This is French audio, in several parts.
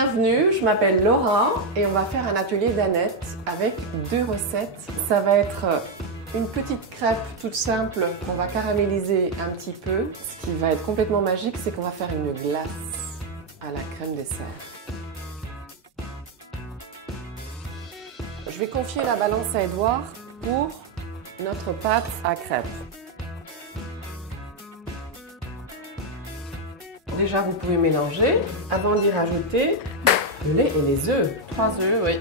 Bienvenue, je m'appelle Laura et on va faire un atelier d'Annette avec 2 recettes. Ça va être une petite crêpe toute simple qu'on va caraméliser un petit peu. Ce qui va être complètement magique, c'est qu'on va faire une glace à la crème dessert. Je vais confier la balance à Edouard pour notre pâte à crêpes. Déjà, vous pouvez mélanger avant d'y rajouter le lait et les œufs. 3 œufs, oui.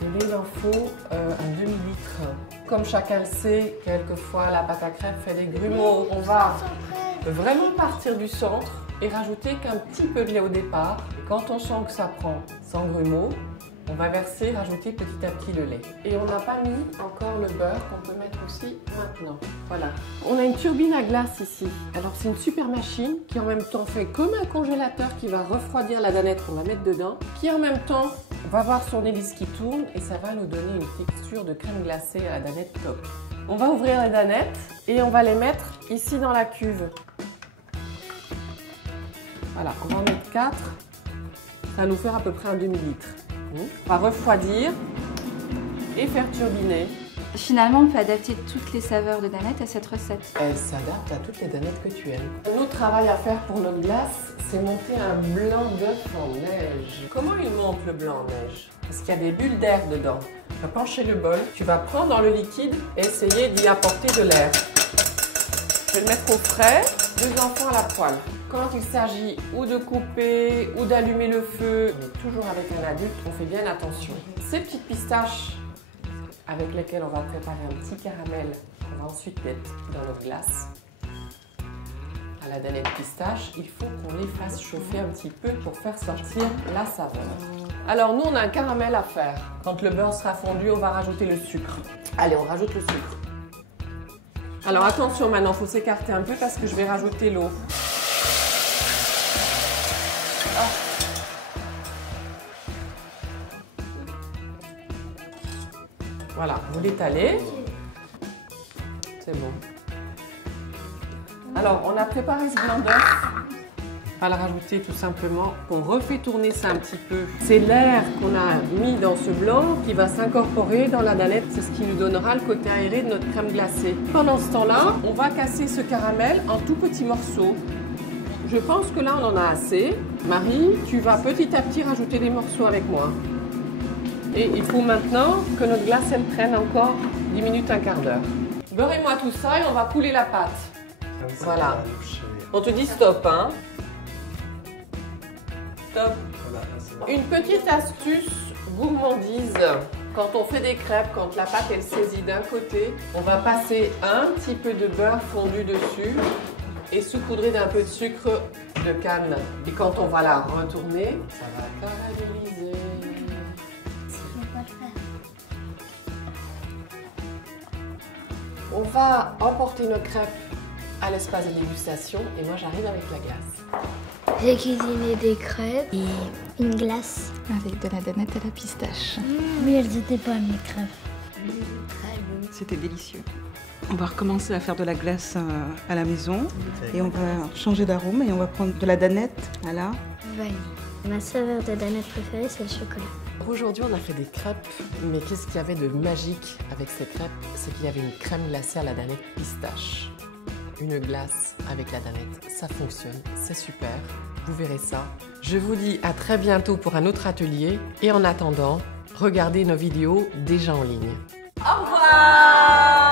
Le lait, il en faut un demi-litre. Comme chacun le sait, quelquefois la pâte à crêpes fait des grumeaux. On va vraiment partir du centre et rajouter qu'un petit peu de lait au départ. Et quand on sent que ça prend sans grumeaux, on va verser, rajouter petit à petit le lait. Et on n'a pas mis encore le beurre qu'on peut mettre aussi maintenant. Voilà. On a une turbine à glace ici. Alors c'est une super machine qui en même temps fait comme un congélateur qui va refroidir la danette qu'on va mettre dedans, qui en même temps va avoir son hélice qui tourne et ça va nous donner une texture de crème glacée à la danette top. On va ouvrir les danettes et on va les mettre ici dans la cuve. Voilà, on va en mettre 4. Ça va nous faire à peu près un demi-litre. On va refroidir et faire turbiner. Finalement, on peut adapter toutes les saveurs de Danette à cette recette. Elle s'adapte à toutes les danettes que tu aimes. Un autre travail à faire pour notre glace, c'est monter un blanc d'œuf en neige. Comment il monte le blanc en neige? Parce qu'il y a des bulles d'air dedans. Tu vas pencher le bol, tu vas prendre dans le liquide et essayer d'y apporter de l'air. Je vais le mettre au frais, 2 enfants à la poêle. Quand il s'agit ou de couper ou d'allumer le feu, on est toujours avec un adulte, on fait bien attention. Ces petites pistaches avec lesquelles on va préparer un petit caramel, on va ensuite mettre dans notre glace. À la danette pistache, il faut qu'on les fasse chauffer un petit peu pour faire sortir la saveur. Alors nous, on a un caramel à faire. Quand le beurre sera fondu, on va rajouter le sucre. Allez, on rajoute le sucre. Alors attention maintenant, il faut s'écarter un peu parce que je vais rajouter l'eau. Voilà, vous l'étalez. C'est bon. Alors, on a préparé ce blanc d'œuf. On va le rajouter tout simplement. On refait tourner ça un petit peu. C'est l'air qu'on a mis dans ce blanc qui va s'incorporer dans la danette. C'est ce qui nous donnera le côté aéré de notre crème glacée. Pendant ce temps-là, on va casser ce caramel en tout petits morceaux. Je pense que là, on en a assez. Marie, tu vas petit à petit rajouter des morceaux avec moi. Et il faut maintenant que notre glace, elle prenne encore 10 minutes, un quart d'heure. Beurrez-moi tout ça et on va couler la pâte. Voilà. On te dit stop, hein. Stop. Une petite astuce gourmandise. Quand on fait des crêpes, quand la pâte, elle saisit d'un côté, on va passer un petit peu de beurre fondu dessus et saupoudrer d'un peu de sucre de canne. Et quand on va la retourner, ça va caraméliser. On va emporter nos crêpes à l'espace de dégustation et moi j'arrive avec la glace. J'ai cuisiné des crêpes et une glace. Avec de la Danette à la pistache. Mais elles n'étaient pas mes crêpes. C'était délicieux. On va recommencer à faire de la glace à la maison et on va changer d'arôme et on va prendre de la Danette à la vanille. Ma saveur de Danette préférée, c'est le chocolat. Aujourd'hui, on a fait des crêpes, mais qu'est-ce qu'il y avait de magique avec ces crêpes? C'est qu'il y avait une crème glacée à la danette pistache. Une glace avec la danette, ça fonctionne, c'est super. Vous verrez ça. Je vous dis à très bientôt pour un autre atelier et en attendant, regardez nos vidéos déjà en ligne. Au revoir!